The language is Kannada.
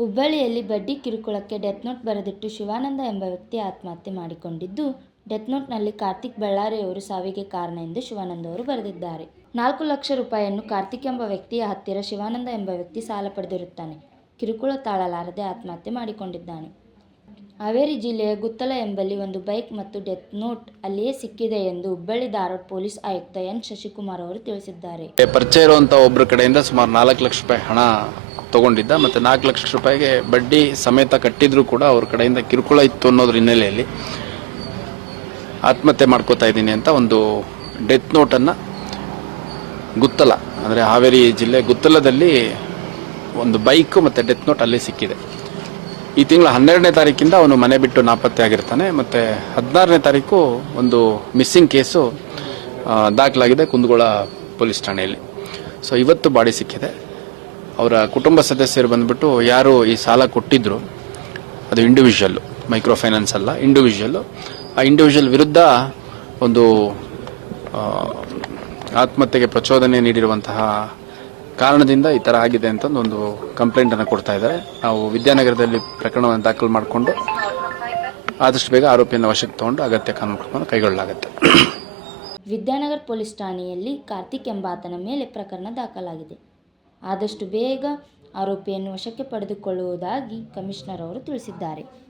ಹುಬ್ಬಳ್ಳಿಯಲ್ಲಿ ಬಡ್ಡಿ ಕಿರುಕುಳಕ್ಕೆ ಡೆತ್ ನೋಟ್ ಬರೆದಿಟ್ಟು ಶಿವಾನಂದ ಎಂಬ ವ್ಯಕ್ತಿ ಆತ್ಮಹತ್ಯೆ ಮಾಡಿಕೊಂಡಿದ್ದು, ಡೆತ್ ನೋಟ್ನಲ್ಲಿ ಕಾರ್ತಿಕ್ ಬಳ್ಳಾರಿಯವರು ಸಾವಿಗೆ ಕಾರಣ ಎಂದು ಶಿವಾನಂದ ಅವರು ಬರೆದಿದ್ದಾರೆ. ನಾಲ್ಕು ಲಕ್ಷ ರೂಪಾಯಿಯನ್ನು ಕಾರ್ತಿಕ್ ಎಂಬ ವ್ಯಕ್ತಿಯ ಹತ್ತಿರ ಶಿವಾನಂದ ಎಂಬ ವ್ಯಕ್ತಿ ಸಾಲ ಪಡೆದಿರುತ್ತಾನೆ. ಕಿರುಕುಳ ತಾಳಲಾರದೆ ಆತ್ಮಹತ್ಯೆ ಮಾಡಿಕೊಂಡಿದ್ದಾನೆ. ಹಾವೇರಿ ಜಿಲ್ಲೆಯ ಗುತ್ತಲ ಎಂಬಲ್ಲಿ ಒಂದು ಬೈಕ್ ಮತ್ತು ಡೆತ್ ನೋಟ್ ಅಲ್ಲಿಯೇ ಸಿಕ್ಕಿದೆ ಎಂದು ಹುಬ್ಬಳ್ಳಿ ಧಾರವಾಡ ಪೊಲೀಸ್ ಆಯುಕ್ತ ಎನ್. ಶಶಿಕುಮಾರ್ ಅವರು ತಿಳಿಸಿದ್ದಾರೆ. ಪರಿಚಯ ಇರುವಂತಹ ಒಬ್ಬರ ಕಡೆಯಿಂದ ಸುಮಾರು ನಾಲ್ಕು ಲಕ್ಷ ರೂಪಾಯಿ ಹಣ ತಗೊಂಡಿದ್ದ ಮತ್ತು ನಾಲ್ಕು ಲಕ್ಷ ರೂಪಾಯಿಗೆ ಬಡ್ಡಿ ಸಮೇತ ಕಟ್ಟಿದ್ರು ಕೂಡ ಅವ್ರ ಕಡೆಯಿಂದ ಕಿರುಕುಳ ಇತ್ತು ಅನ್ನೋದ್ರ ಹಿನ್ನೆಲೆಯಲ್ಲಿ ಆತ್ಮಹತ್ಯೆ ಮಾಡ್ಕೋತಾ ಇದ್ದೀನಿ ಅಂತ ಒಂದು ಡೆತ್ ನೋಟನ್ನು ಗುತ್ತಲ, ಅಂದರೆ ಹಾವೇರಿ ಜಿಲ್ಲೆ ಗುತ್ತಲದಲ್ಲಿ ಒಂದು ಬೈಕು ಮತ್ತು ಡೆತ್ ನೋಟ್ ಅಲ್ಲಿ ಸಿಕ್ಕಿದೆ. ಈ ತಿಂಗಳ ಹನ್ನೆರಡನೇ ತಾರೀಕಿಂದ ಅವನು ಮನೆ ಬಿಟ್ಟು ನಾಪತ್ತೆ ಆಗಿರ್ತಾನೆ, ಮತ್ತು ಹದಿನಾರನೇ ತಾರೀಕು ಒಂದು ಮಿಸ್ಸಿಂಗ್ ಕೇಸು ದಾಖಲಾಗಿದೆ ಕುಂದಗೋಳ ಪೊಲೀಸ್ ಠಾಣೆಯಲ್ಲಿ. ಸೊ ಇವತ್ತು ಬಾಡಿ ಸಿಕ್ಕಿದೆ. ಅವರ ಕುಟುಂಬ ಸದಸ್ಯರು ಬಂದ್ಬಿಟ್ಟು ಯಾರು ಈ ಸಾಲ ಕೊಟ್ಟಿದ್ರು, ಅದು ಇಂಡಿವಿಜುವಲ್ ಮೈಕ್ರೋ ಫೈನಾನ್ಸ್ ಅಲ್ಲ ಇಂಡಿವಿಜುವಲ್ ಆ ಇಂಡಿವಿಜುವಲ್ ವಿರುದ್ಧ ಒಂದು ಆತ್ಮಹತ್ಯೆಗೆ ಪ್ರಚೋದನೆ ನೀಡಿರುವಂತಹ ಕಾರಣದಿಂದ ಈ ಥರ ಆಗಿದೆ ಅಂತ ಒಂದು ಕಂಪ್ಲೇಂಟನ್ನು ಕೊಡ್ತಾ ಇದ್ದಾರೆ. ನಾವು ವಿದ್ಯಾನಗರದಲ್ಲಿ ಪ್ರಕರಣವನ್ನು ದಾಖಲು ಮಾಡಿಕೊಂಡು ಆದಷ್ಟು ಬೇಗ ಆರೋಪಿಯನ್ನು ವಶಕ್ಕೆ ತಗೊಂಡು ಅಗತ್ಯ ಕಾನೂನು ಕ್ರಮವನ್ನು ಕೈಗೊಳ್ಳಲಾಗುತ್ತೆ. ವಿದ್ಯಾನಗರ್ ಪೊಲೀಸ್ ಠಾಣೆಯಲ್ಲಿ ಕಾರ್ತಿಕ್ ಎಂಬಾತನ ಮೇಲೆ ಪ್ರಕರಣ ದಾಖಲಾಗಿದೆ. ಆದಷ್ಟು ಬೇಗ ಆರೋಪಿಯನ್ನು ವಶಕ್ಕೆ ಪಡೆದುಕೊಳ್ಳುವುದಾಗಿ ಕಮಿಷನರ್ ಅವರು ತಿಳಿಸಿದ್ದಾರೆ.